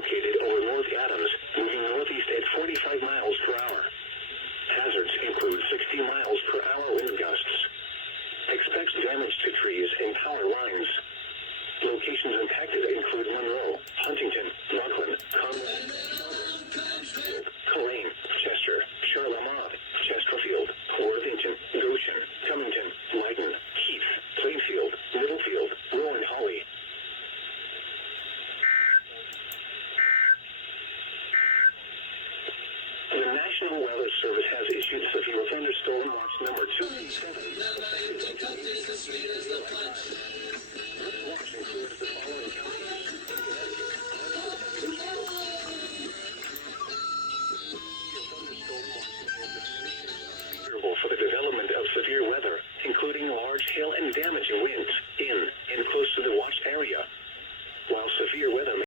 located over North Adams, moving northeast at 45 miles per hour. Hazards include 60 miles per hour wind gusts. Expects damage to trees and power lines. Locations impacted include Monroe, Huntington, Rockland, Conway, Coleraine, Chester, Charlemont, Chesterfield, Worthington, Goshen, Cummington, Lyden, Keith, Plainfield, Middlefield, Rowan Holly. The National Weather Service has issued severe thunderstorm watch number 287. Watch includes the following counties: for the development of severe weather, including large hail and damaging winds in and close to the watch area. While severe weather